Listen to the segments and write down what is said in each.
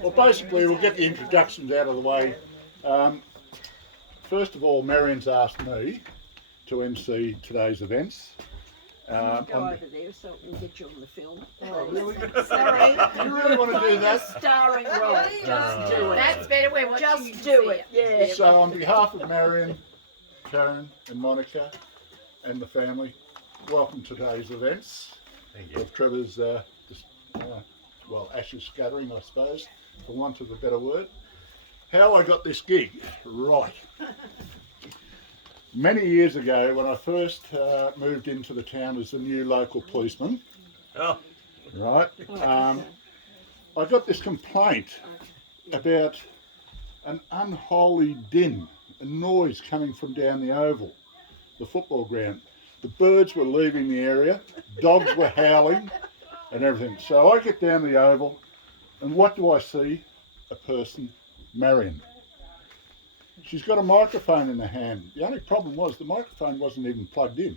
Well, basically, we'll get the introductions out of the way. First of all, Marion's asked me to MC today's events. Go over there so we can get you on the film. Oh, really? Sorry. You really want to do that? Starring role. Just do it. That's better. We're watching. Just do it. Yeah. So, on behalf of Marion, Karen, and Monica, and the family, welcome to today's events. Thank you. Of Trevor's, ashes scattering, I suppose, for want of a better word. How I got this gig? Right. Many years ago, when I first moved into the town as a new local policeman, Oh, right, I got this complaint about an unholy din, a noise coming from down the oval, the football ground. The birds were leaving the area, dogs were howling and everything. So I get down the oval, and what do I see? A person, Marion. She's got a microphone in her hand. The only problem was the microphone wasn't even plugged in.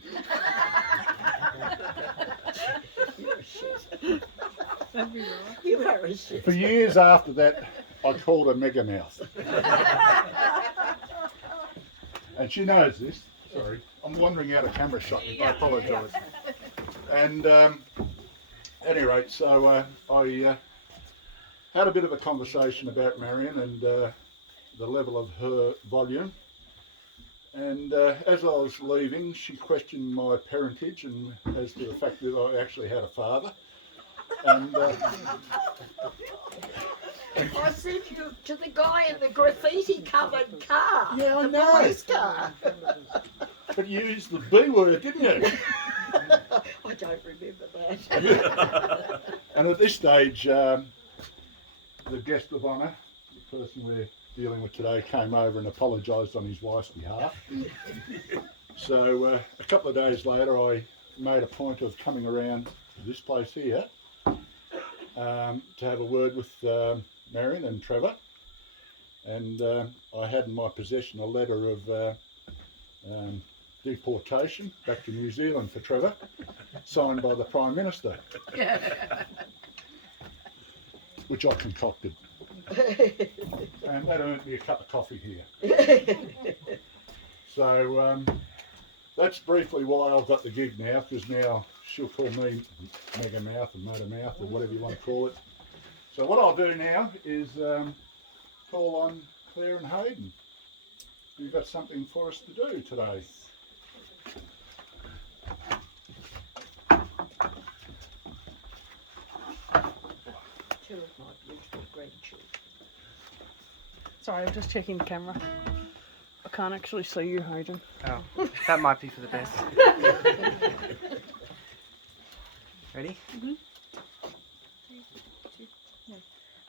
You are a shit. For years after that, I called her Mega Mouth. And she knows this. Sorry, I'm wandering out of camera shot. I apologise. And at any rate, so I had a bit of a conversation about Marion and the level of her volume. And as I was leaving, she questioned my parentage and as to the fact that I actually had a father. And I sent you to the guy in the graffiti-covered car. Yeah, I the know. police car. but you used the B word, didn't you? I don't remember that. And at this stage, the guest of honour, the person we're dealing with today, came over and apologised on his wife's behalf. So a couple of days later, I made a point of coming around to this place here to have a word with Marion and Trevor. And I had in my possession a letter of deportation back to New Zealand for Trevor, signed by the Prime Minister, which I concocted. And that earned me a cup of coffee here. So that's briefly why I've got the gig now, because now she'll call me Mega Mouth or Motor Mouth or whatever you want to call it. So what I'll do now is call on Claire and Hayden. You've got something for us to do today. Two of my beautiful grandchildren. Sorry, I'm just checking the camera. I can't actually see you, Hayden. Oh, that might be for the best. Ready? Mm-hmm.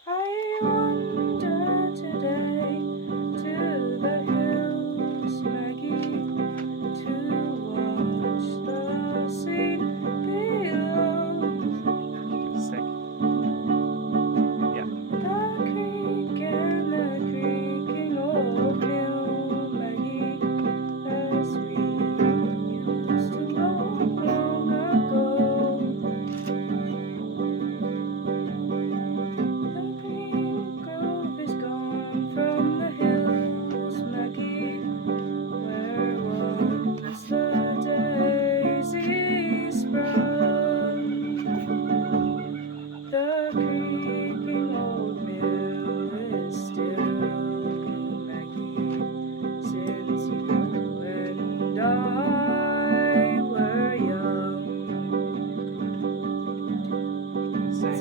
I wander today to the hills, Maggie, to watch the scene below. Sick. Yeah. The creek and the creaking old mill, Maggie, as we used to long, long ago. The green grove is gone from the hills, Maggie, where once the daisies sprung. The creaking old mill is still, Maggie, since you and I were young. Say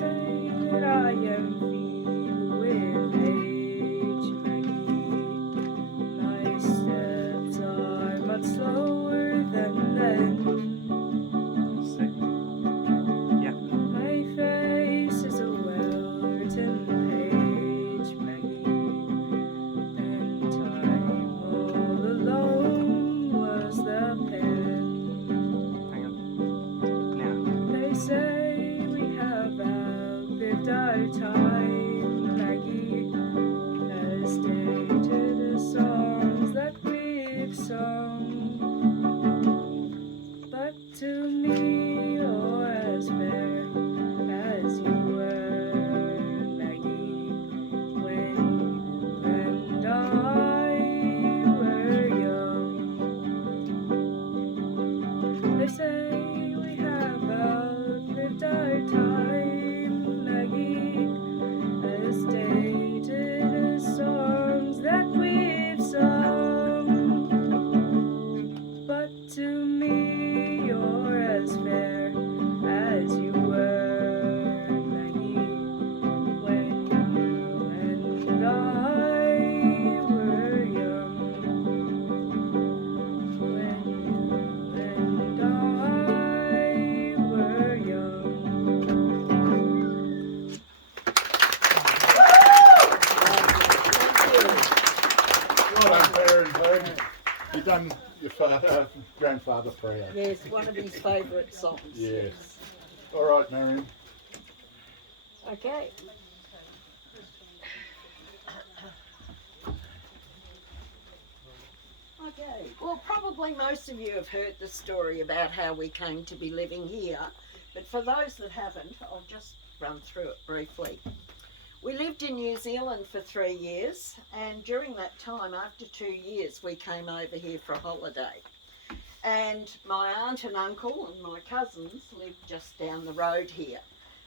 that I am feeble with age, Maggie. My steps are much slower than then. Sick. Yeah. My face is a well-written page, Maggie, and time all alone was the pen. Hang on. Now. They say we have outlived our time, Maggie, as dated as songs that we've sung. But to me, oh, as fair done your grandfather proud. Yes, one of his favourite songs. Yes. All right, Marion. Okay. Okay, well, probably most of you have heard the story about how we came to be living here, but for those that haven't, I'll just run through it briefly. We lived in New Zealand for 3 years, and during that time, after 2 years, we came over here for a holiday. And my aunt and uncle and my cousins lived just down the road here.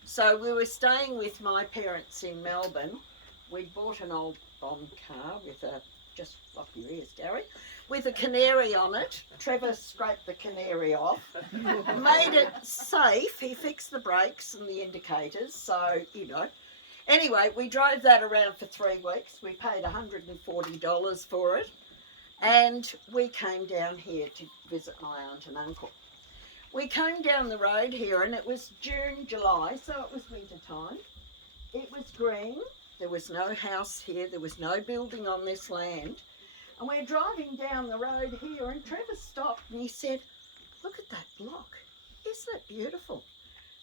So we were staying with my parents in Melbourne. We'd bought an old Bond car with a, just flop your ears, Gary, with a canary on it. Trevor scraped the canary off, made it safe. He fixed the brakes and the indicators, so, you know. Anyway, we drove that around for 3 weeks. We paid $140 for it, and we came down here to visit my aunt and uncle. We came down the road here, and it was June, July, so it was winter time. It was green. There was no house here. There was no building on this land. And we're driving down the road here, and Trevor stopped and he said, "Look at that block. Isn't it beautiful?"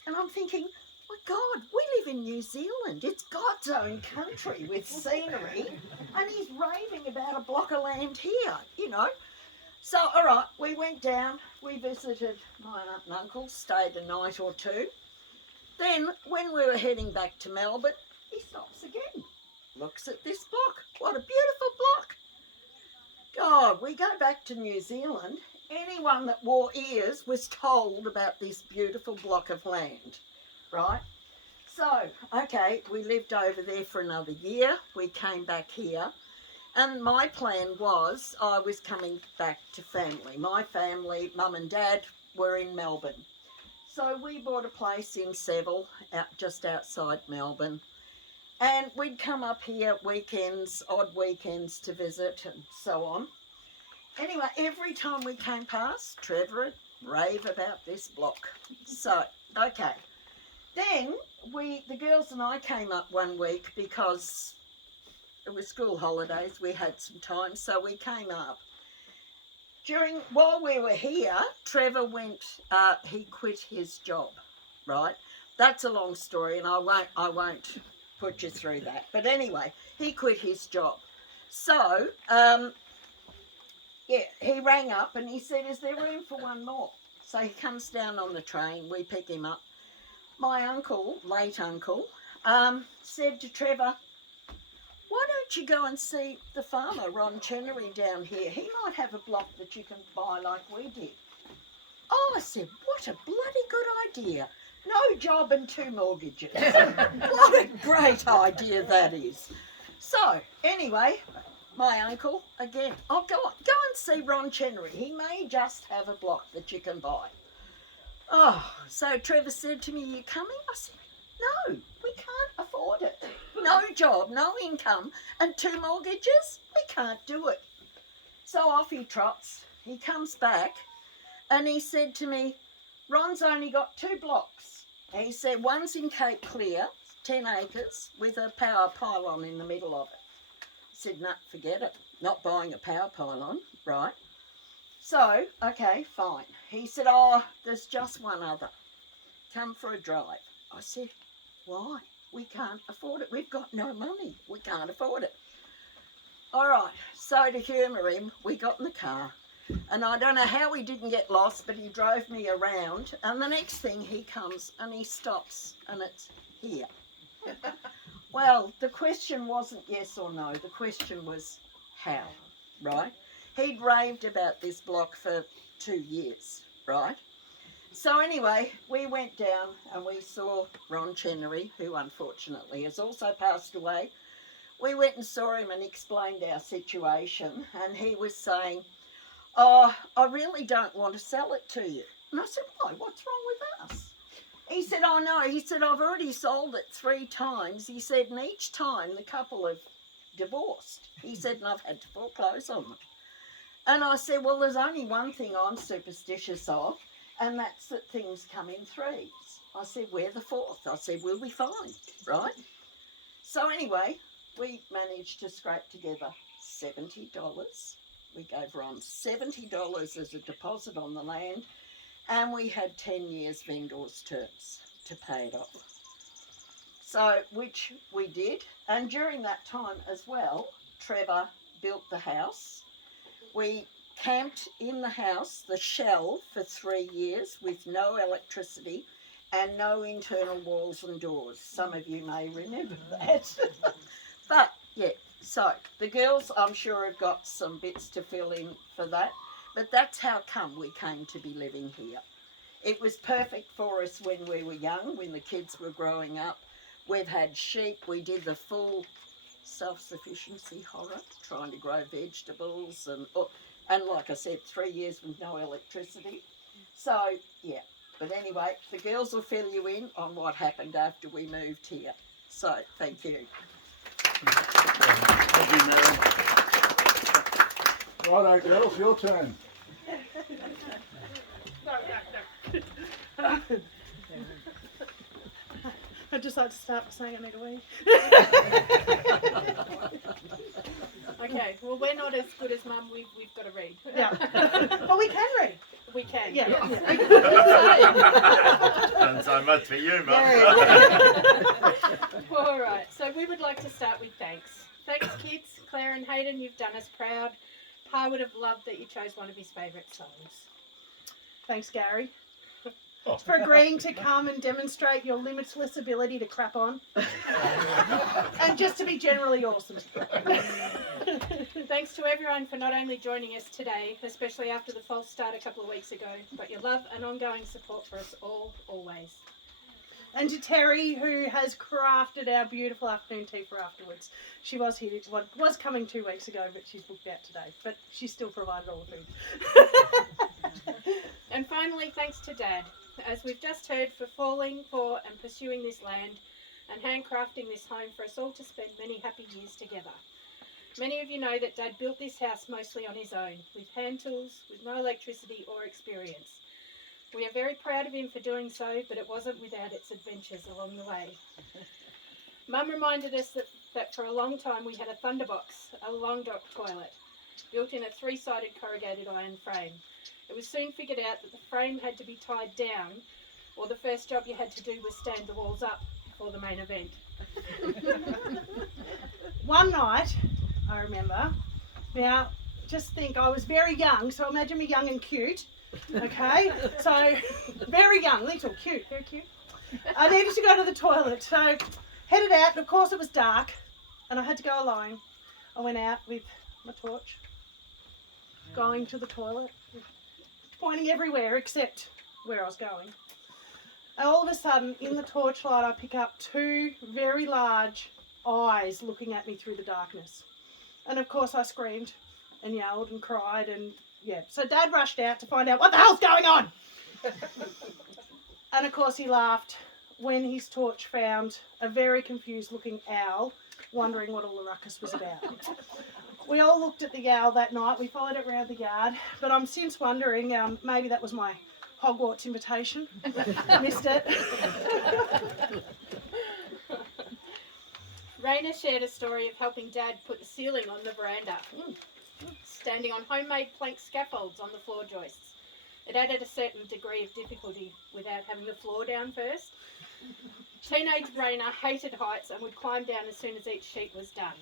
And I'm thinking, my God, we live in New Zealand. It's God's own country with scenery. And he's raving about a block of land here, you know. So, all right, we went down. We visited my aunt and uncle, stayed a night or two. Then, when we were heading back to Melbourne, he stops again. Looks at this block. What a beautiful block. God, we go back to New Zealand. Anyone that wore ears was told about this beautiful block of land, right? So, okay, we lived over there for another year. We came back here. And my plan was I was coming back to family. My family, mum and dad, were in Melbourne. So we bought a place in Seville, just outside Melbourne. And we'd come up here weekends, odd weekends to visit and so on. Anyway, every time we came past, Trevor would rave about this block. So, okay. Then the girls and I came up one week because it was school holidays. We had some time, so we came up. While we were here, Trevor he quit his job, right? That's a long story, and I won't put you through that. But anyway, he quit his job. So, yeah, he rang up and he said, "Is there room for one more?" So he comes down on the train. We pick him up. My uncle, late uncle, said to Trevor, "Why don't you go and see the farmer, Ron Chenery, down here? He might have a block that you can buy like we did." Oh, I said, what a bloody good idea. No job and 2 mortgages. What a great idea that is. So, anyway, my uncle, again, "I'll go and see Ron Chenery. He may just have a block that you can buy." Oh, so Trevor said to me, "You coming?" I said, "No, we can't afford it. No job, no income, and 2 mortgages? We can't do it." So off he trots. He comes back and he said to me, "Ron's only got 2 blocks." And he said, "One's in Cape Clear, 10 acres, with a power pylon in the middle of it." I said, "No, forget it. Not buying a power pylon, right?" So, okay, fine. He said, "Oh, there's just one other. Come for a drive." I said, "Why? We can't afford it. We've got no money. We can't afford it." All right, so to humour him, we got in the car. And I don't know how he didn't get lost, but he drove me around. And the next thing, he comes and he stops, and it's here. Well, the question wasn't yes or no. The question was how, right? He'd raved about this block for 2 years, right? So anyway, we went down and we saw Ron Chenery, who unfortunately has also passed away. We went and saw him and explained our situation, and he was saying, "Oh, I really don't want to sell it to you." And I said, "Why? What's wrong with us?" He said, "Oh no," he said, "I've already sold it 3 times. He said, "And each time the couple have divorced." He said, "And I've had to foreclose on them." And I said, "Well, there's only one thing I'm superstitious of, and that's that things come in 3s. I said, "We're the 4th. I said, "We'll be fine," right? So anyway, we managed to scrape together $70 We gave Ron $70 as a deposit on the land, and we had 10 years vendor's terms to pay it off. So, which we did, and during that time as well, Trevor built the house. We camped in the house, the shell, for 3 years with no electricity and no internal walls and doors. Some of you may remember that. But, yeah, so the girls, I'm sure, have got some bits to fill in for that. But that's how come we came to be living here. It was perfect for us when we were young, when the kids were growing up. We've had sheep. We did the full self-sufficiency horror, trying to grow vegetables and like I said, 3 years with no electricity. So, yeah. But anyway, the girls will fill you in on what happened after we moved here. So, thank you. Thank you, Mary. Righto, girls, your turn. I'd just like to start by saying I need a wee. Okay, well, we're not as good as Mum. We've got to read. Yeah. But we can read. We can. Yeah. Done so much for you, Mum. All right, so we would like to start with thanks. Thanks, kids. Claire and Hayden, you've done us proud. Pa would have loved that you chose one of his favourite songs. Thanks, Gary, Oh. for agreeing to come and demonstrate your limitless ability to crap on. And just to be generally awesome. Thanks to everyone for not only joining us today, especially after the false start a couple of weeks ago, but your love and ongoing support for us all, always. And to Terry, who has crafted our beautiful afternoon tea for afterwards. She was here, was coming 2 weeks ago, but she's booked out today. But she still provided all the food. And finally, thanks to Dad, as we've just heard, for falling for and pursuing this land and handcrafting this home for us all to spend many happy years together. Many of you know that Dad built this house mostly on his own, with hand tools, with no electricity or experience. We are very proud of him for doing so, but it wasn't without its adventures along the way. Mum reminded us that for a long time we had a thunderbox, a long dock toilet, built in a 3-sided corrugated iron frame. It was soon figured out that the frame had to be tied down, or the first job you had to do was stand the walls up before the main event. One night, I remember, now just think I was very young, so imagine me young and cute, okay? So, very young, little, cute, very cute. I needed to go to the toilet, so headed out, of course it was dark, and I had to go alone. I went out with my torch, going to the toilet, pointing everywhere except where I was going. And all of a sudden, in the torchlight, I pick up 2 very large eyes looking at me through the darkness. And of course I screamed and yelled and cried and yeah. So Dad rushed out to find out what the hell's going on. And of course he laughed when his torch found a very confused looking owl wondering what all the ruckus was about. We all looked at the owl that night. We followed it around the yard, but I'm since wondering maybe that was my Hogwarts invitation. Missed it. Raina shared a story of helping Dad put the ceiling on the veranda, standing on homemade plank scaffolds on the floor joists. It added a certain degree of difficulty without having the floor down first. Teenage Raina hated heights and would climb down as soon as each sheet was done.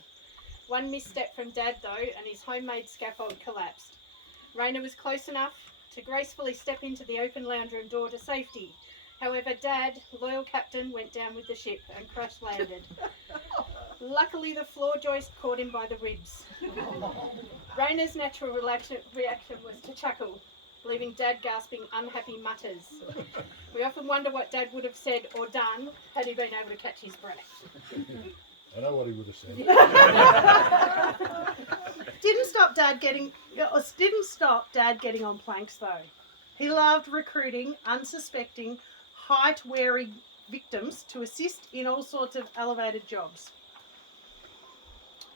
One misstep from Dad, though, and his homemade scaffold collapsed. Raina was close enough to gracefully step into the open lounge room door to safety. However, Dad, loyal captain, went down with the ship and crash landed. Luckily, the floor joist caught him by the ribs. Raina's natural reaction was to chuckle, leaving Dad gasping unhappy mutters. We often wonder what Dad would have said or done had he been able to catch his breath. I know what he would have said. Didn't stop Dad getting on planks though. He loved recruiting unsuspecting, height-weary victims to assist in all sorts of elevated jobs.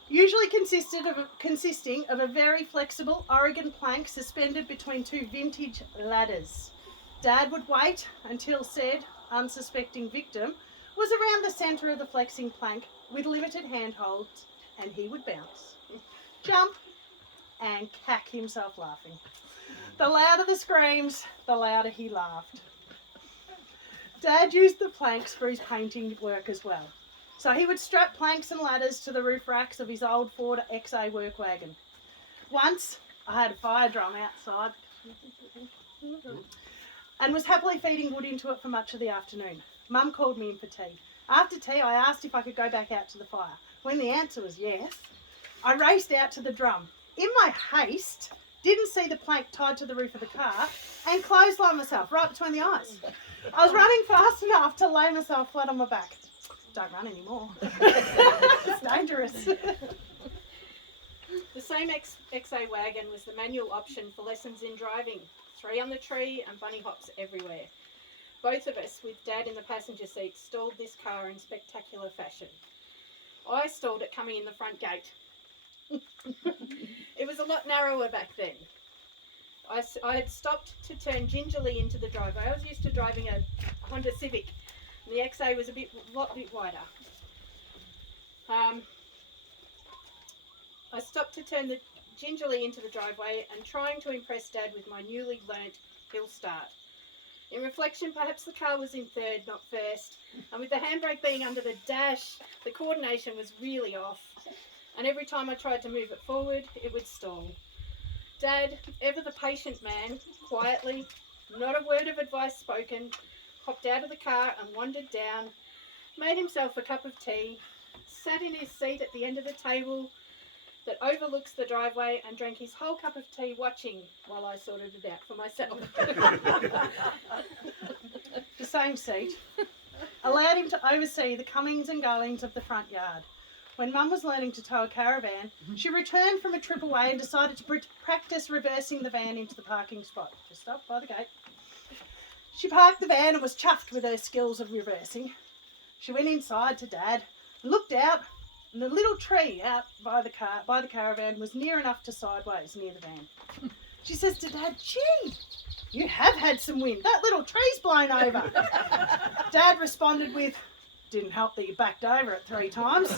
Usually consisting of a very flexible Oregon plank suspended between 2 vintage ladders. Dad would wait until said unsuspecting victim was around the centre of the flexing plank with limited handholds, and he would bounce, jump, and cack himself laughing. The louder the screams, the louder he laughed. Dad used the planks for his painting work as well. So he would strap planks and ladders to the roof racks of his old Ford XA work wagon. Once, I had a fire drum outside and was happily feeding wood into it for much of the afternoon. Mum called me in for tea. After tea, I asked if I could go back out to the fire. When the answer was yes, I raced out to the drum. In my haste, didn't see the plank tied to the roof of the car and clotheslined myself right between the eyes. I was running fast enough to lay myself flat on my back. Don't run anymore. It's dangerous. The same XA wagon was the manual option for lessons in driving. 3 on the tree and bunny hops everywhere. Both of us, with Dad in the passenger seat, stalled this car in spectacular fashion. I stalled it coming in the front gate. It was a lot narrower back then. I had stopped to turn gingerly into the driveway. I was used to driving a Honda Civic, and the XA was a lot wider. I stopped to turn gingerly into the driveway and trying to impress Dad with my newly learnt hill start. In reflection, perhaps the car was in third, not first, and with the handbrake being under the dash, the coordination was really off, and every time I tried to move it forward, it would stall. Dad, ever the patient man, quietly, not a word of advice spoken, hopped out of the car and wandered down, made himself a cup of tea, sat in his seat at the end of the table that overlooks the driveway and drank his whole cup of tea watching while I sorted it out for myself. The same seat allowed him to oversee the comings and goings of the front yard. When Mum was learning to tow a caravan, she returned from a trip away and decided to practice reversing the van into the parking spot. Just stopped by the gate. She parked the van and was chuffed with her skills of reversing. She went inside to Dad and looked out, and the little tree out by the caravan was near enough to sideways near the van. She says to Dad, "Gee, you have had some wind. That little tree's blown over." Dad responded with, "Didn't help that you backed over it 3 times."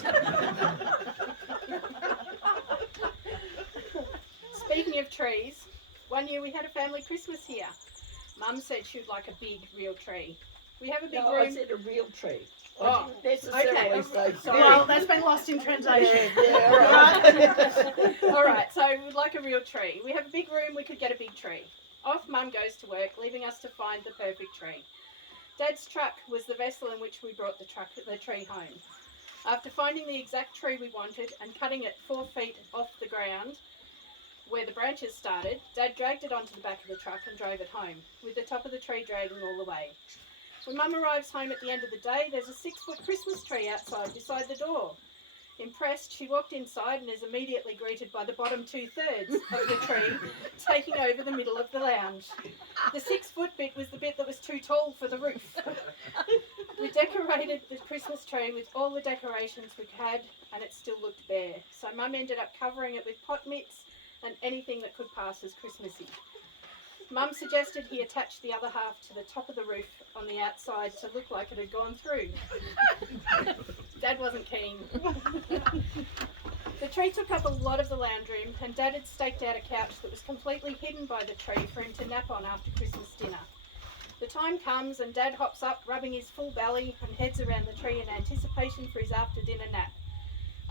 Speaking of trees, one year we had a family Christmas here. Mum said she'd like a big, real tree. We have a big No, room. I said a real tree. Oh, I didn't necessarily okay. say Sorry. Well, that's been lost in translation. Yeah, all right. All right, so we'd like a real tree. We have a big room, we could get a big tree. Off Mum goes to work, leaving us to find the perfect tree. Dad's truck was the vessel in which we brought the tree home. After finding the exact tree we wanted and cutting it 4 feet off the ground where the branches started, Dad dragged it onto the back of the truck and drove it home, with the top of the tree dragging all the way. When Mum arrives home at the end of the day, there's a 6-foot Christmas tree outside beside the door. Impressed, she walked inside and is immediately greeted by the bottom 2/3 of the tree taking over the middle of the lounge. The 6-foot bit was the bit that was too tall for the roof. We decorated the Christmas tree with all the decorations we had and it still looked bare. So Mum ended up covering it with pot mitts and anything that could pass as Christmassy. Mum suggested he attach the other half to the top of the roof on the outside to look like it had gone through. Dad wasn't keen. The tree took up a lot of the lounge room and Dad had staked out a couch that was completely hidden by the tree for him to nap on after Christmas dinner. The time comes and Dad hops up, rubbing his full belly and heads around the tree in anticipation for his after-dinner nap,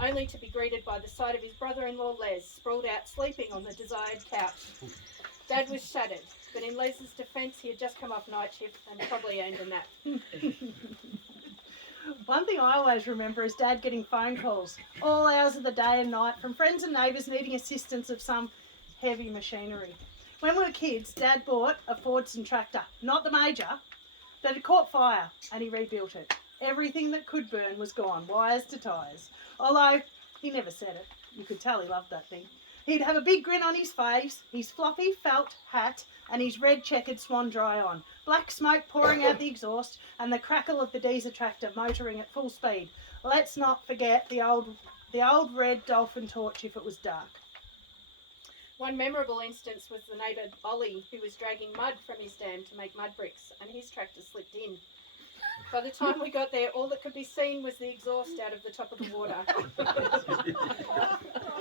only to be greeted by the sight of his brother-in-law Les, sprawled out sleeping on the desired couch. Dad was shattered, but in Les's defence, he had just come off night shift and probably earned a nap. One thing I always remember is Dad getting phone calls all hours of the day and night from friends and neighbours needing assistance of some heavy machinery. When we were kids, Dad bought a Fordson tractor, not the major, that had caught fire, and he rebuilt it. Everything that could burn was gone, wires to tyres. Although he never said it, you could tell he loved that thing. He'd have a big grin on his face, his fluffy felt hat and his red checkered swan dry on, black smoke pouring out the exhaust and the crackle of the diesel tractor motoring at full speed. Let's not forget the old red dolphin torch if it was dark. One memorable instance was the neighbour Ollie, who was dragging mud from his dam to make mud bricks, and his tractor slipped in. By the time we got there, all that could be seen was the exhaust out of the top of the water.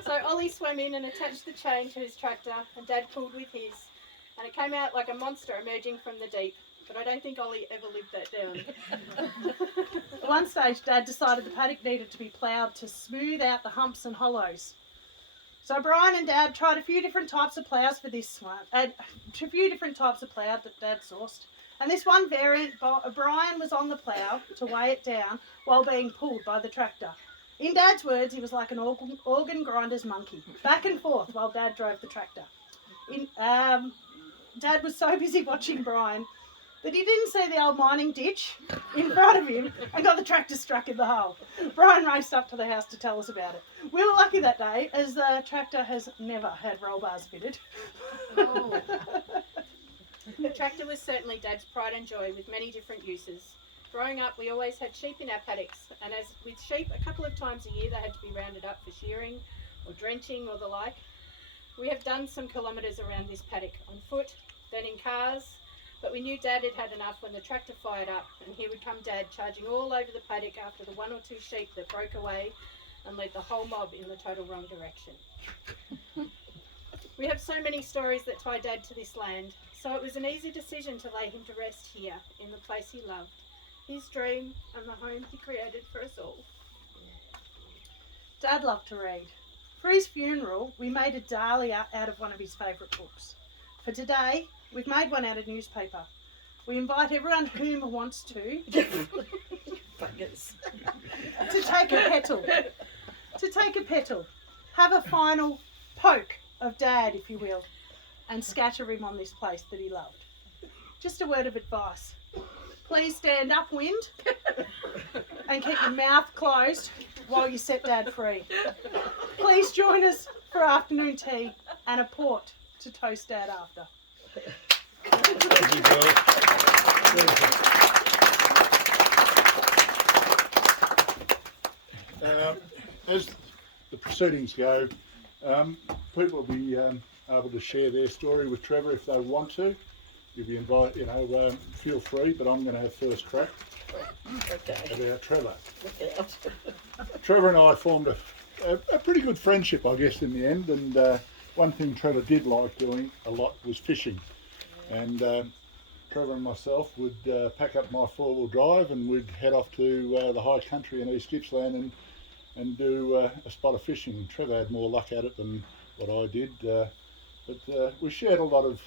So Ollie swam in and attached the chain to his tractor, and Dad pulled with his, and it came out like a monster emerging from the deep. But I don't think Ollie ever lived that down. At one stage, Dad decided the paddock needed to be ploughed to smooth out the humps and hollows. So Brian and Dad tried a few different types of ploughs for this one, a few different types of plough that Dad sourced. And this one variant, Brian was on the plough to weigh it down while being pulled by the tractor. In Dad's words, he was like an organ grinder's monkey, back and forth while Dad drove the tractor. Dad was so busy watching Brian that he didn't see the old mining ditch in front of him and got the tractor struck in the hole. Brian raced up to the house to tell us about it. We were lucky that day, as the tractor has never had roll bars fitted. Oh. The tractor was certainly Dad's pride and joy, with many different uses. Growing up, we always had sheep in our paddocks, and as with sheep, a couple of times a year they had to be rounded up for shearing or drenching or the like. We have done some kilometres around this paddock on foot, then in cars, but we knew Dad had had enough when the tractor fired up, and here would come Dad charging all over the paddock after the one or two sheep that broke away and led the whole mob in the total wrong direction. We have so many stories that tie Dad to this land, so it was an easy decision to lay him to rest here in the place he loved, his dream and the home he created for us all. Dad loved to read. For his funeral, we made a dahlia out of one of his favourite books. For today, we've made one out of newspaper. We invite everyone whom wants to take a petal, have a final poke of Dad, if you will, and scatter him on this place that he loved. Just a word of advice. Please stand upwind and keep your mouth closed while you set Dad free. Please join us for afternoon tea and a port to toast Dad after. Thank you, girls. As the proceedings go, people will be able to share their story with Trevor if they want to. You'll be invited, feel free, but I'm going to have first crack about Trevor. Trevor and I formed a pretty good friendship, I guess, in the end, and one thing Trevor did like doing a lot was fishing. And Trevor and myself would pack up my four-wheel drive and we'd head off to the high country in East Gippsland and do a spot of fishing. Trevor had more luck at it than what I did, but we shared a lot of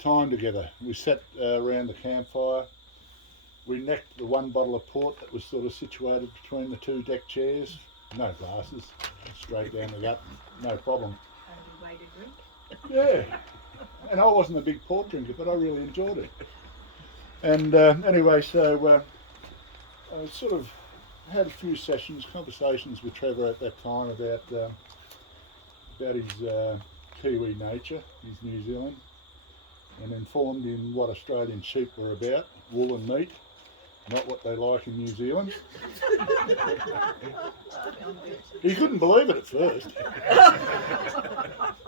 time together. We sat around the campfire. We necked the one bottle of port that was sort of situated between the two deck chairs. No glasses, straight down the gut, no problem. Only way to Yeah, drink. and I wasn't a big port drinker, but I really enjoyed it. And anyway, so I sort of had a few conversations with Trevor at that time about his Kiwi nature, his New Zealand, and informed him what Australian sheep were about, wool and meat, not what they like in New Zealand. He couldn't believe it at first.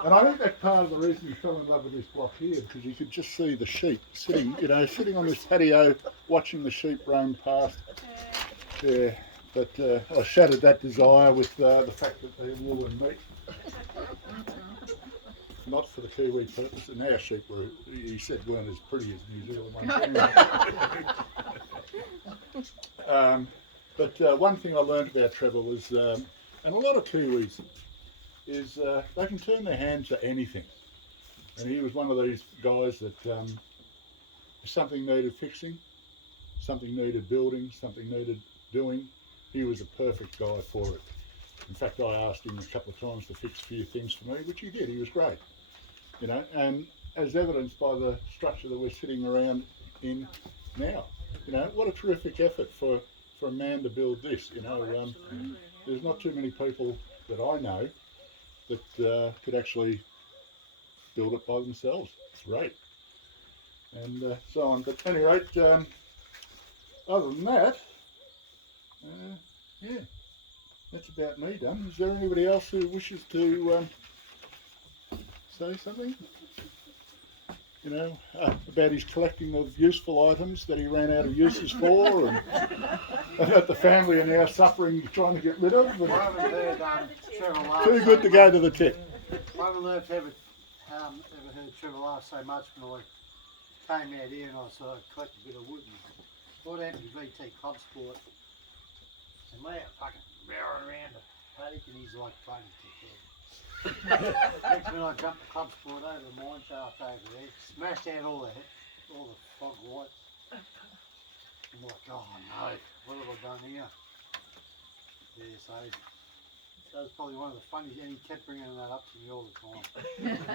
And I think that's part of the reason he fell in love with this block here, because you could just see the sheep sitting on this patio, watching the sheep roam past. Yeah, but I shattered that desire with the fact that they're wool and meat. Not for the Kiwi purpose, and our sheep were, he said, weren't as pretty as New Zealand ones. But one thing I learned about Trevor was, and a lot of Kiwis, is they can turn their hand to anything. And he was one of these guys that if something needed fixing, something needed building, something needed doing, he was a perfect guy for it. In fact, I asked him a couple of times to fix a few things for me, which he did. He was great, and as evidenced by the structure that we're sitting around in now. What a terrific effort for a man to build this. There's not too many people that I know that could actually build it by themselves. It's great, and so on. But at any rate, other than that, yeah, that's about me done. Is there anybody else who wishes to say something? you know, about his collecting of useful items that he ran out of uses for, and that the family are now suffering trying to get rid of. And I haven't heard Trevor laugh. too good to go to the tip. I haven't ever heard Trevor laugh so much when I came out here and I sort of collected a bit of wood. And thought happened to VT Club Sport. And we out fucking roaring around the paddock and he's like trying to take care. Next minute I jumped the Club Sport over the mine shaft over there, smashed out all the fog lights. I'm like, oh no, what have I done here? Yeah, so that was probably one of the funniest, and he kept bringing that up to me all the time.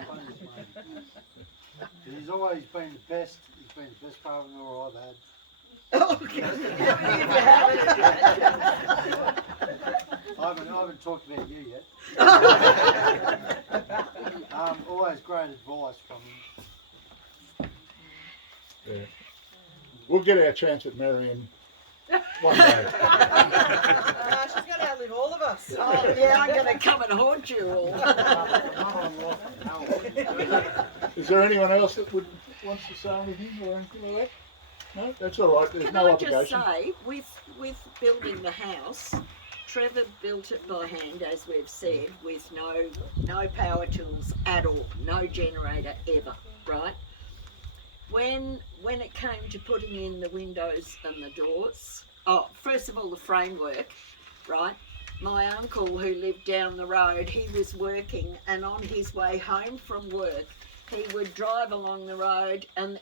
Funniest moment. But he's always been the best. He's been the best father-in-law I've had. I haven't talked about you yet. Always great advice from him. Yeah. We'll get our chance at Marion one day. She's going to outlive all of us. Oh, yeah, I'm going to come and haunt you all. Is there anyone else that wants to say anything or anything like that? No, that's all right. There's Can no I obligation. just say, with building the house, Trevor built it by hand, as we've said, with no power tools at all, no generator ever, right? When it came to putting in the windows and the doors, first of all the framework, right? My uncle who lived down the road, he was working, and on his way home from work, he would drive along the road and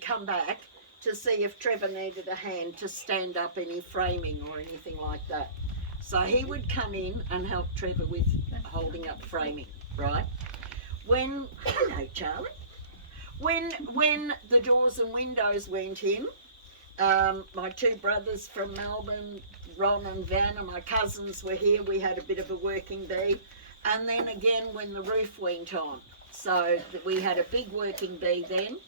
come back to see if Trevor needed a hand to stand up any framing or anything like that. So he would come in and help Trevor with holding up framing, right? Hello Charlie. When the doors and windows went in, my two brothers from Melbourne, Ron and Vanna, my cousins were here, we had a bit of a working bee. And then again when the roof went on. So we had a big working bee then.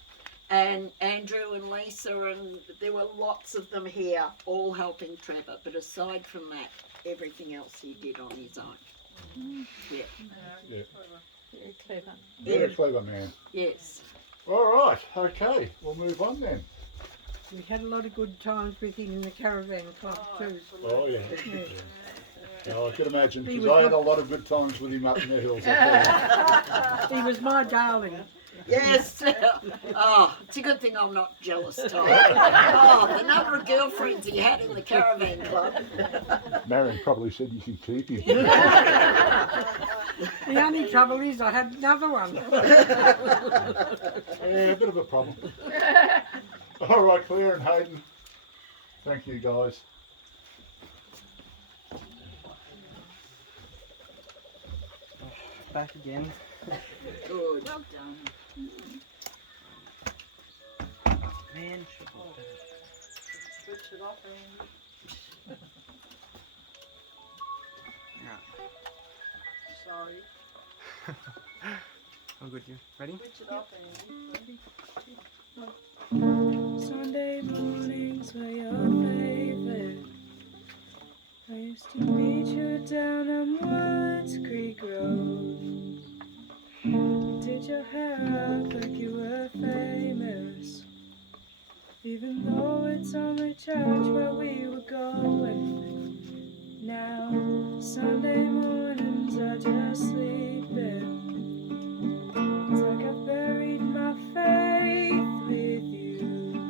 And Andrew and Lisa, and there were lots of them here, all helping Trevor. But aside from that, everything else he did on his own. Yeah. Yeah. Very clever. Very clever man. Yes. All right, okay, we'll move on then. We had a lot of good times with him in the caravan club too. Oh yeah. Yeah. Yeah, I can imagine, He because was I had my- a lot of good times with him up in the hills. I He was my darling. Yes. Oh, it's a good thing I'm not jealous, Tom. Oh, the number of girlfriends he had in the caravan club. tell you. Marion probably said you should keep him. The only trouble is I had another one. Yeah, a bit of a problem. All right, Claire and Hayden, thank you guys. Back again. Good. Well done. Man, Switch it off and sorry. all good. You ready? Switch it off and Sunday mornings were your favorite. I used to meet you down on Woods Creek Road. You did your hair up like you were famous, even though it's only church where we were going. Now Sunday mornings are just sleeping. It's like I've buried my faith with you.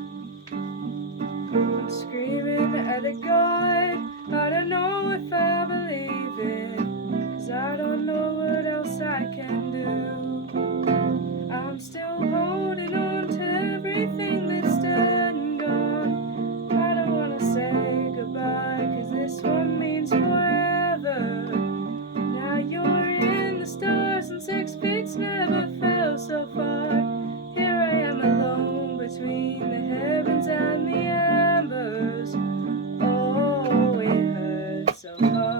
I'm screaming at a God I don't know if I believe in, 'cause I don't know what else I can do. I'm still holding on to everything that's dead and gone. I don't wanna say goodbye, 'cause this one means forever. Now you're in the stars and 6 feet never fell so far. Here I am alone between the heavens and the embers. Oh, it hurts so hard.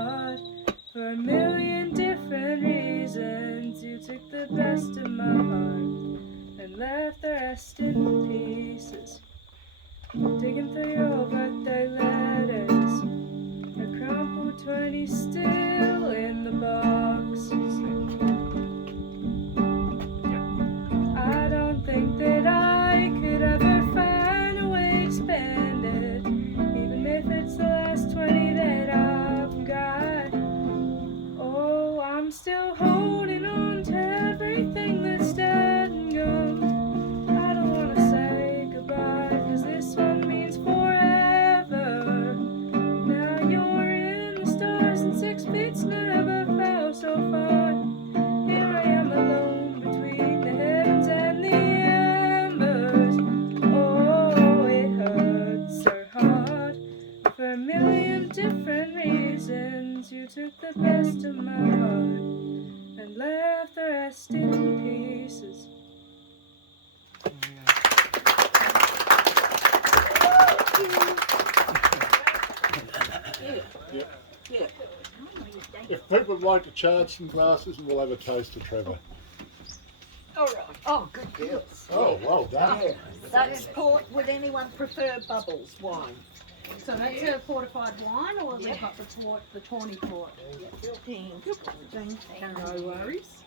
different reasons. You took the best of my heart and left the rest in pieces. If people would like to charge some glasses, and we'll have a toast to Trevor. All right. Oh, good girls. Oh, well done. Yeah. That's port. Would anyone prefer bubbles wine? So that's a fortified wine, or we've got the port, the tawny port. No worries.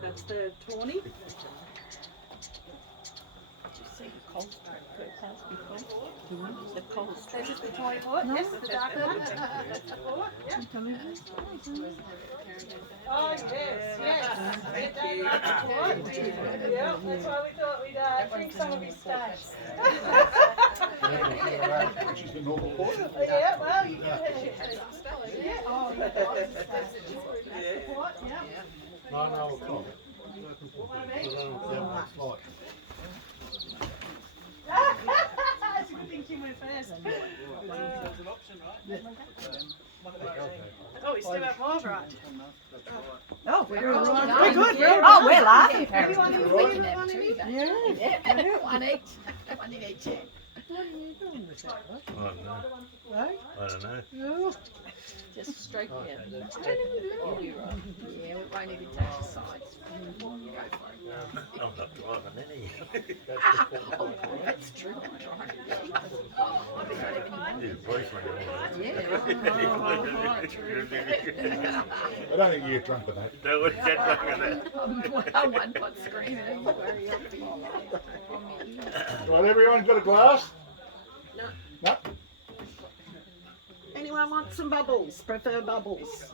That's the tawny. The cold. This is the tawny port. Yes, the dark one. That's the port. Yeah. Oh yes, yes. Get that right, the port. Yeah, that's why we thought we'd drink some of his stash. Which is the normal port. Yeah, well, you can have it. Yeah. Oh, yeah. That's the port. Yeah. No, come on. It's a good thing she went first. Oh, we still have more, right? Oh, we're all right. We're good. Oh, we're laughing. Everyone in the one in each? Yeah. One each. One in each. What are you doing with that? What? I don't know. Right? I don't know. No. Just straight down. Yeah, we won't even touch the sides. Go for it. I'm not driving any. Oh, that's true. I'm driving. You're a policeman. Yeah, right, true. I don't think you get drunk with that. Don't want to get back on that. One pot screaming. Worry, I'll be Right, everyone got a glass? No. No? Anyone want some bubbles? Prefer bubbles?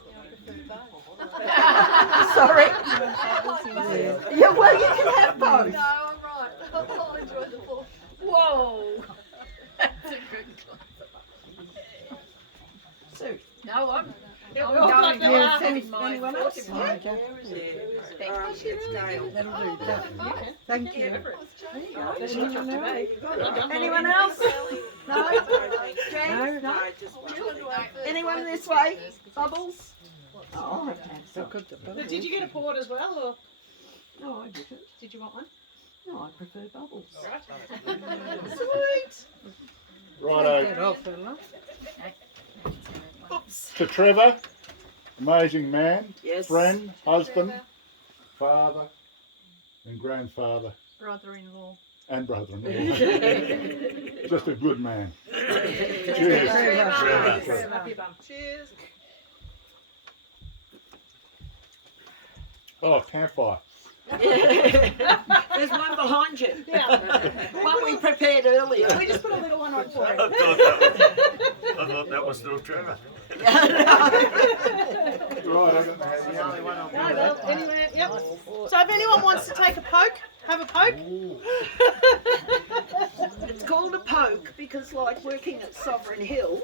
Sorry. Yeah, well, you can have both. No, I'm right. I'll enjoy the full. Whoa. That's a good glass. Sue. No, I'm Yeah, I'm we're all going got to the having my anyone else? 41. Okay. Thank you. That'll do. Thank you. Anyone else? No? James? No. No? Anyone this way? Bubbles? Oh, So good to put it Did you get a port as well, or no, I didn't. did you want one? No, I prefer bubbles. Sweet. Righto. that off, fella. To Trevor, amazing man, Yes. friend, husband, father, and grandfather, Brother-in-law. and brother-in-law. Just a good man. Cheers. Trevor. Happy bum. Cheers. Oh, campfire. There's one behind you. Yeah. One we prepared earlier. We just put a little one on for I it. thought that was still Trevor. Right, I got the The only one I'll No, well, anyway, yep. So if anyone wants to take a poke, have a poke. It's called a poke because, like working at Sovereign Hill,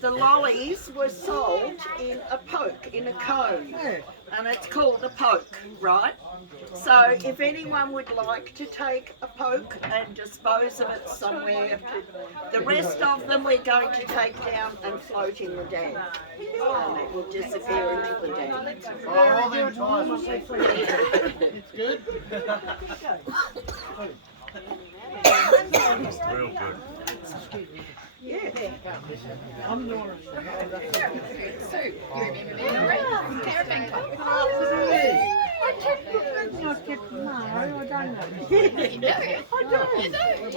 the lollies were sold in a poke, in a cone. And it's called a poke, right? So if anyone would like to take a poke and dispose of it somewhere, the rest of them we're going to take down and float in the dam. And it will disappear into the dam. all them times I see it's good. Real good. Yeah. I'm Nora. Sue, you remember being around caravan club? I kept no, I don't know. You know it. I don't. You know it,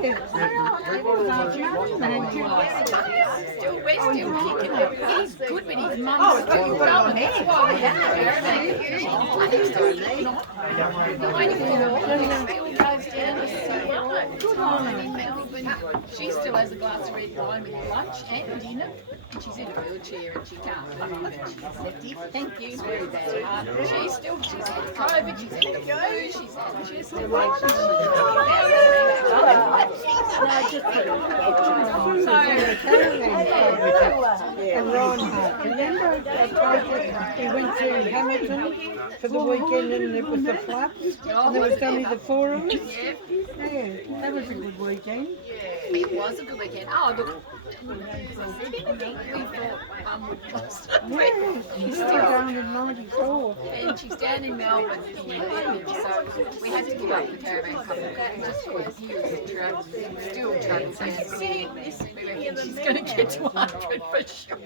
yeah. We're still kicking him. He's good when his mum's going. That's why we have a caravan. He's still not. Still goes down to see time in Melbourne. She still has a glass of red wine with lunch and dinner. And she's in a wheelchair and she can't move. And she's receptive. Thank you. It's very bad. She's had COVID, she's had the flu, she's still And Reinhardt, remember that project we went to in Hamilton for the weekend and it was the flood? And there was only the four of us? Yeah, that was a good weekend. It was a good weekend. Oh, look, She's still down in 94. And she's down in Melbourne, so we had to give up the caravan company just for years of travel, still travel. So she's going to get to 100 for sure.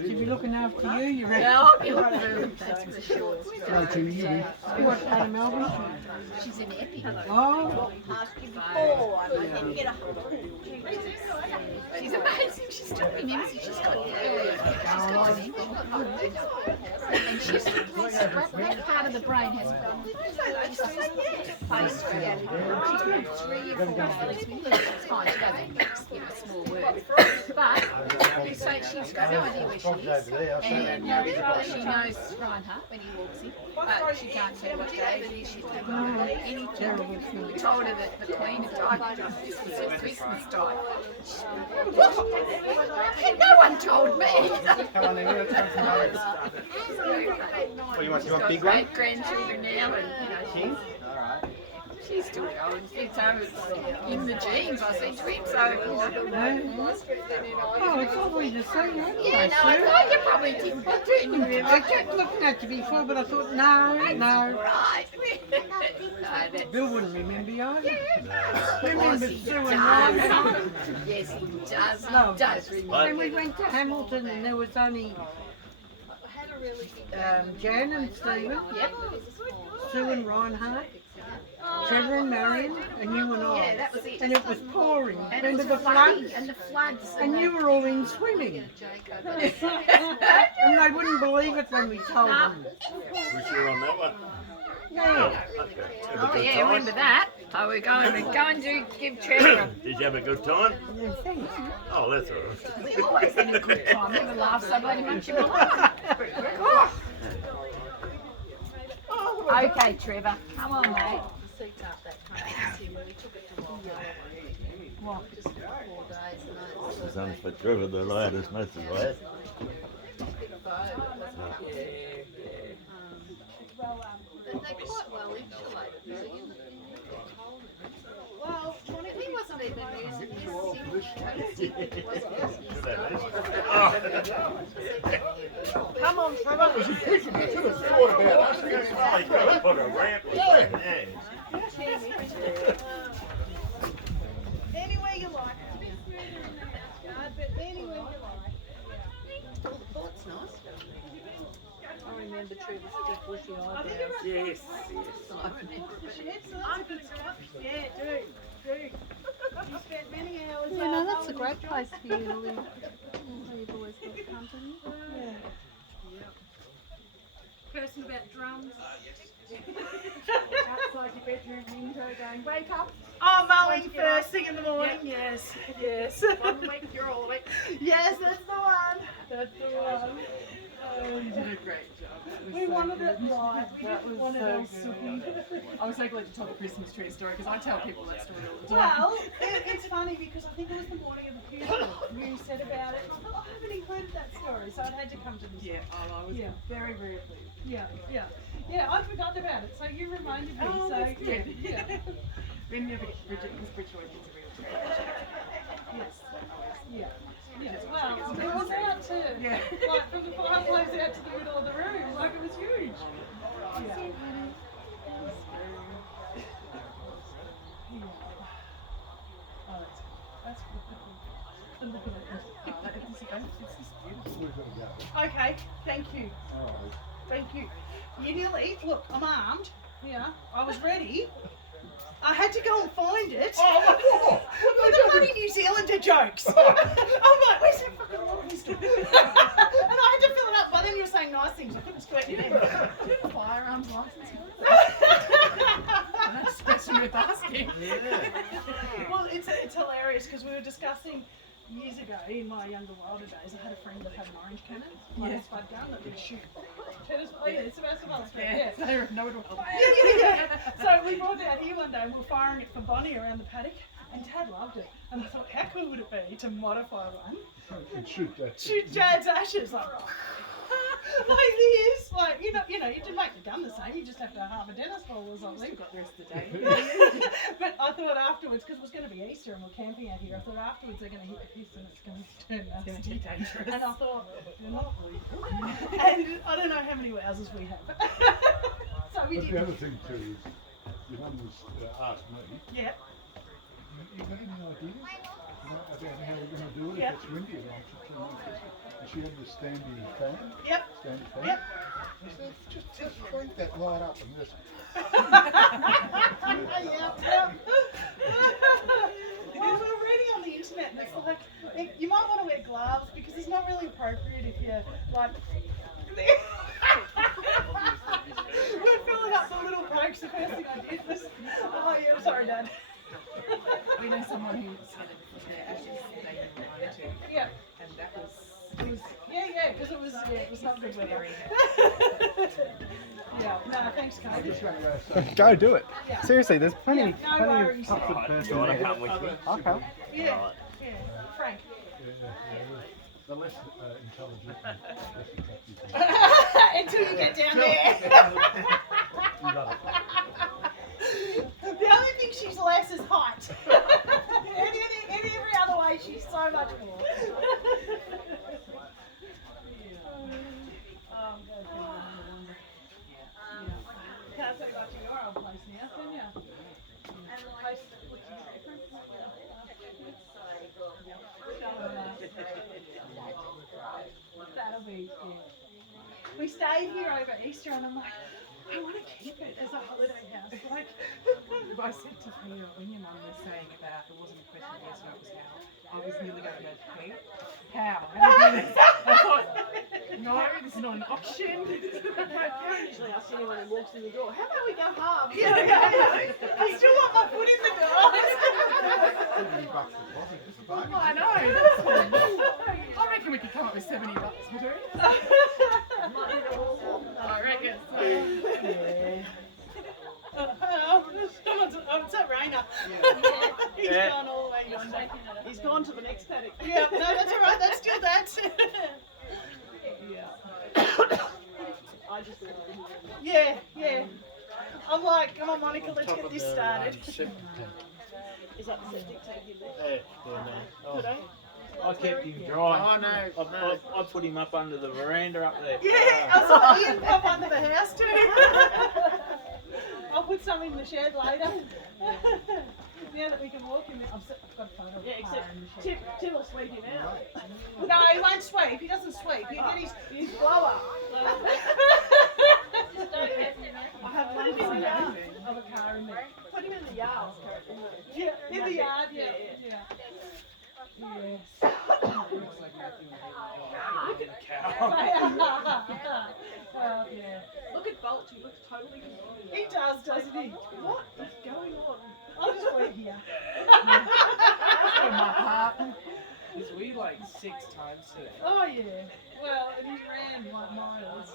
She'll be looking after you, you reckon? I'll be on her, that's for sure. What part of Melbourne? She's in Epping. Oh, She's amazing. She's still been in. She's got dementia. And she's that part of the brain has gone. She's post She's 3 or 4 days. She's fine. She doesn't small words. But so she's got no idea where she is. And she knows Reinhardt when he walks in. But she can't tell what day it is. She doesn't know anything. We told her that the Queen had died. This was her Christmas time. What? No one told me. Come on, then, we're going to take some notes. What, you want big one? Great grandchildren now, and King? Alright. she's still going. It's in the genes, I said to him. So, oh, it's lovely to see you. yeah, no, I thought you probably didn't, but didn't you? I kept looking at you before, but I thought, no. Right. Bill wouldn't remember you either. Yes, Remember he Sue and does. Ryan? Yes, he does. No. He does remember. When we went to Hamilton and there was only Jan and Stephen, Yep. Sue and Reinhardt, Trevor and Marion, and you and I. Yeah, that was it. And it was pouring. And it Remember was the flooding, floods? and the floods. And you were all in swimming. And they wouldn't believe it when we told them. Was you on that one? Yeah. Oh yeah, remember that? Oh, we're going to give Trevor. Did you have a good time? Yeah, thanks. Oh, that's all right. We always had a good time. Never laughed so bloody much in my life. Okay, Trevor, come on, mate. It's only for Trevor the latest message, right? They're quite well insulated, though. Well, he wasn't even using Come on, Trevor. That was a picture. You should have thought about us. I gotta put a ramp in there. Anywhere you like. But anywhere you like. That's nice. I remember Trevor's big bushy eyebrows. Yes, yes. I remember. That's good stuff. Yeah, do. You spent many hours. Yeah, no, that's a great place for you to live. You've always got company. Yeah. Person about drums. Outside your bedroom window going, wake up. Oh, mowing first thing in the morning. Yep. Yes. 1 week, you're all of it. Yes, that's the one. That's the one. You did a great job. We wanted it right. We didn't want it all soupy. I was so glad you told the Christmas tree story because I tell people that story all the time. Well, it's funny because I think it was the morning of the funeral. You said about it. And I thought, I haven't included that story, so it had to come to this. Yeah, I was very, very pleased. Yeah, I'd forgotten about it, so you reminded me. Oh, so that's good. yeah. Then never get Bridget, because Bridget always gets a real treat. Yes. Yeah. Yeah. Well, it was out too. Yeah. Like from the fireplace out to the middle of the room. Like it was huge. Yeah. Oh, that's good. I'm looking at this. Okay, thank you. Thank you. You nearly, look, I'm armed. Yeah, I was ready. I had to go and find it. Oh, For the bloody New Zealander jokes. I'm like, where's that fucking water store? And I had to fill it up. By then you were saying nice things. I couldn't squirt it in. Firearms license. That's the question worth asking. Well, it's hilarious because we were discussing years ago in my younger wilder days. I had a friend that had an orange cannon, like a spud gun that would shoot. It's about some other stuff. Yeah. They know it well. Yeah. So we brought it out here one day and we were firing it for Bonnie around the paddock, and Tad loved it. And I thought, how cool would it be to modify one? And shoot that. Shoot Jad's ashes like. like this, like you just make the gun the same. You just have to have half a tennis ball or something. Got the rest of the day. But I thought afterwards, because it was going to be Easter and we're camping out here, I thought afterwards they're going to hit the piss and it's going to turn nasty. It's going to be dangerous. And I thought, you're not legal. And I don't know how many houses we have. So we But did. the other thing too is, your mum was asked me, Yeah. you got any ideas about how we're going to do it Yep. if it's windy and and she had this standing fan. Yep. Standing fan. Yep. I said, just crank that light up and just. Yep. Well, we're reading on the internet and it's like, you might want to wear gloves because it's not really appropriate if you're like. We're filling up the little pokes. The first thing I did was, oh yeah, I'm sorry, Dad. We know someone who said it was their ashes they didn't want to. Yeah. And that was. Yeah, because it was not good weather. Yeah, no, thanks, Kate. Go do it. Yeah. Seriously, there's plenty, Yeah, no plenty worries. of comfort person You want to there. come with me? I'll come. Yeah, Frank. The less intelligent and less attractive. Until you get down there. You got it. The only thing she's less is height. Every other way, she's so much more. Can't say much of your old place now, can you? That'll be, We stayed here over Easter and I'm like, I want to keep it as a holiday house. Like, I said to Peter, when your mum was saying about it wasn't a question of yes, no, it was how, I was nearly going to go, Pete, how? How do you do this? I thought, no, this is not an option. I usually ask anyone who walks in the door, how about we go halves? Yeah. I still want my foot in the door. I know, that's good. I reckon we could come up with $70 for doing it. I reckon so. Yeah. It's that Rainer. He's gone all the way yonder. He's gone to the next paddock. Yeah, no, that's all right. That's still that. Yeah. Yeah. I'm like, come on, Monica, let's get this started. Is that the septic tank in there? Good, eh? I kept him dry. Oh no! I put him up under the veranda up there. Yeah, I saw Ian pop under the house too. I'll put some in the shed later. Now that we can walk in there. I've got a photo of the car in the shed. Tim will sweep him out. No, he won't sweep. He doesn't sweep. He'll get his blower. I have one of a car in there. Put him in the yard. Yeah, in the yard, yeah. Yes. Look at well, yeah. Look at Bolt, he looks totally confused. He does, doesn't he? What is going on? I'll just wait here. My heart. Because we like 6 times today. Oh yeah. Well, and he ran like miles.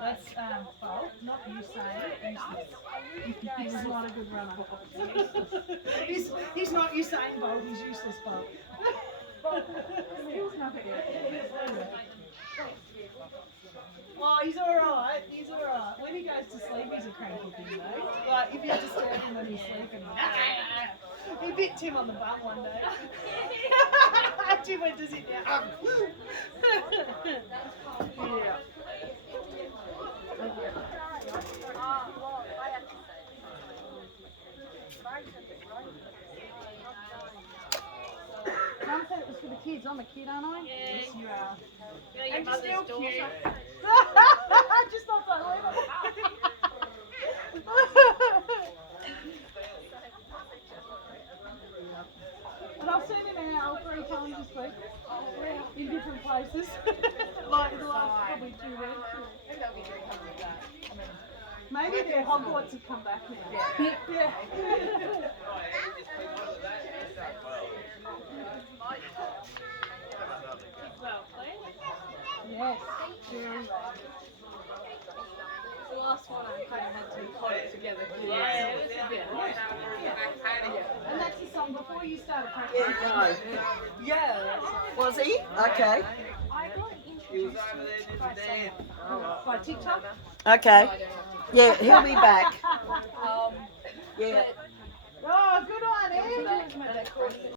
That's Bolt, not Usain. He's not a good runner. he's not Usain Bolt, he's useless Bolt. Oh, he's alright, When he goes to sleep, he's a cranky thing though. Like, if you disturb him when he's sleeping, he bit Tim on the bum one day. Tim went to sit down. Yeah. Mum said it was for the kids. I'm a kid, aren't I? Yes, you are. Yeah, your mother's daughter. Just not so little. And I've seen him out 3 times this week in different places. Like the last probably 2 weeks. Maybe their Hogwarts have come back now. Yeah. Yes. The last one I kind of had to hold it together. Yeah, it was a bit. And that's the song before you started practicing. Yeah. Was he? Okay. I got interested He was over there, there's Dan. By TikTok? Okay. Yeah, he'll be back. Yeah. Oh, good one, Ed.